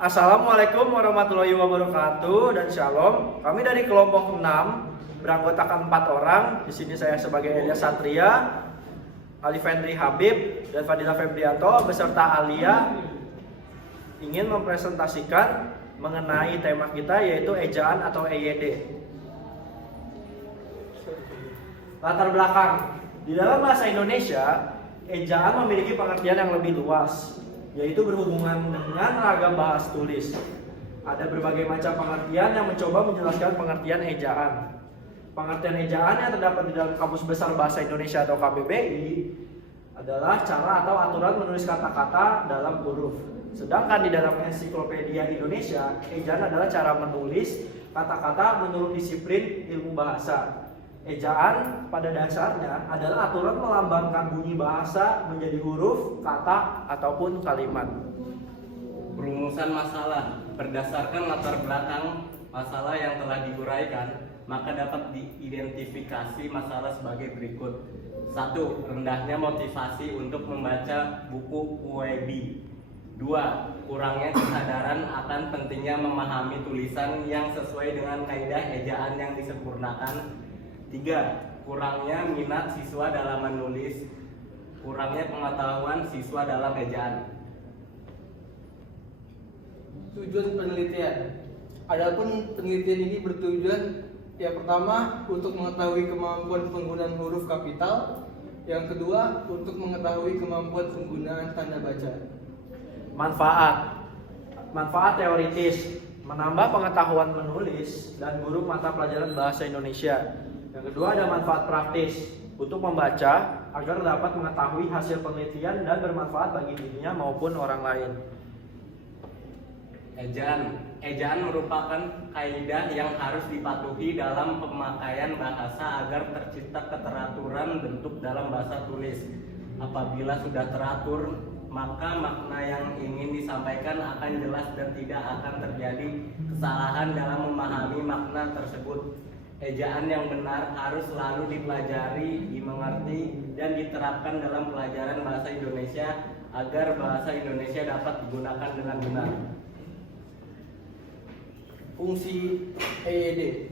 Assalamualaikum warahmatullahi wabarakatuh dan shalom. Kami dari kelompok 6 beranggotakan 4 orang. Di sini saya sebagai Elias Satria, Alifendri Habib, dan Fadilah Febrianto beserta Alia ingin mempresentasikan mengenai tema kita yaitu ejaan atau EYD. Latar belakang. Di dalam bahasa Indonesia, ejaan memiliki pengertian yang lebih luas, yaitu berhubungan dengan ragam bahasa tulis. Ada berbagai macam pengertian yang mencoba menjelaskan pengertian ejaan. Pengertian ejaan yang terdapat di dalam Kamus Besar Bahasa Indonesia atau KBBI adalah cara atau aturan menulis kata-kata dalam huruf. Sedangkan di dalam Ensiklopedia Indonesia, ejaan adalah cara menulis kata-kata menurut disiplin ilmu bahasa. Ejaan pada dasarnya adalah aturan melambangkan bunyi bahasa menjadi huruf, kata, ataupun kalimat. Perumusan masalah berdasarkan latar belakang masalah yang telah diuraikan, maka dapat diidentifikasi masalah sebagai berikut. 1. Rendahnya motivasi untuk membaca buku UEBI. 2. Kurangnya kesadaran akan pentingnya memahami tulisan yang sesuai dengan kaidah ejaan yang disempurnakan. 3. Kurangnya minat siswa dalam menulis. Kurangnya pengetahuan siswa dalam ejaan. Tujuan penelitian. Adapun penelitian ini bertujuan yang pertama untuk mengetahui kemampuan penggunaan huruf kapital, yang kedua untuk mengetahui kemampuan penggunaan tanda baca. Manfaat teoritis, menambah pengetahuan menulis dan guru mata pelajaran bahasa Indonesia. Yang kedua ada manfaat praktis, untuk membaca agar dapat mengetahui hasil penelitian dan bermanfaat bagi dirinya maupun orang lain. Ejaan merupakan kaidah yang harus dipatuhi dalam pemakaian bahasa agar tercipta keteraturan bentuk dalam bahasa tulis. Apabila sudah teratur, maka makna yang ingin disampaikan akan jelas dan tidak akan terjadi kesalahan dalam memahami makna tersebut. Ejaan yang benar harus selalu dipelajari, dimengerti, dan diterapkan dalam pelajaran bahasa Indonesia agar bahasa Indonesia dapat digunakan dengan benar. Fungsi EYD.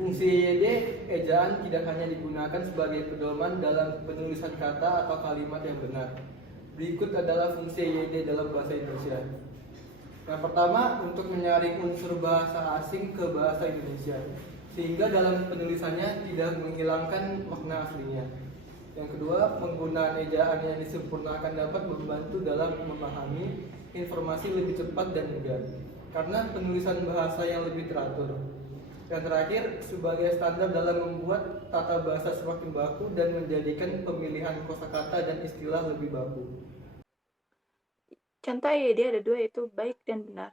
Fungsi EYD, ejaan tidak hanya digunakan sebagai pedoman dalam penulisan kata atau kalimat yang benar. Berikut adalah fungsi EYD dalam bahasa Indonesia. Yang pertama, untuk menyaring unsur bahasa asing ke bahasa Indonesia, sehingga dalam penulisannya tidak menghilangkan makna aslinya. Yang kedua, penggunaan ejaan yang disempurnakan dapat membantu dalam memahami informasi lebih cepat dan mudah, karena penulisan bahasa yang lebih teratur. Yang terakhir, sebagai standar dalam membuat tata bahasa semakin baku dan menjadikan pemilihan kosakata dan istilah lebih baku. Contoh EYD ada 2, yaitu baik dan benar.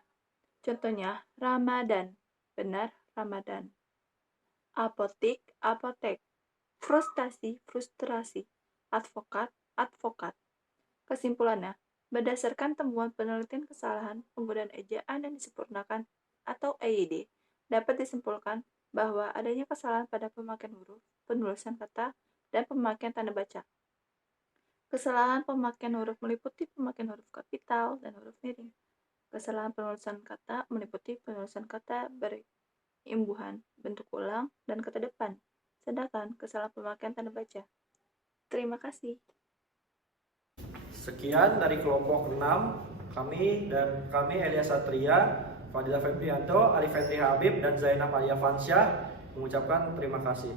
Contohnya, Ramadan, benar, Ramadan. Apotik, apotek. Frustasi, frustrasi. Advokat, advokat. Kesimpulannya, berdasarkan temuan penelitian kesalahan penggunaan ejaan yang disempurnakan atau EYD, dapat disimpulkan bahwa adanya kesalahan pada pemakaian huruf, penulisan kata, dan pemakaian tanda baca. Kesalahan pemakaian huruf meliputi pemakaian huruf kapital dan huruf miring. Kesalahan penulisan kata meliputi penulisan kata berimbuhan, bentuk ulang, dan kata depan. Sedangkan kesalahan pemakaian tanda baca. Terima kasih. Sekian dari kelompok 6, kami Elias Satria, Fadilah Febrianto, Alifendri Habib, dan Zainab Alia Fansyah mengucapkan terima kasih.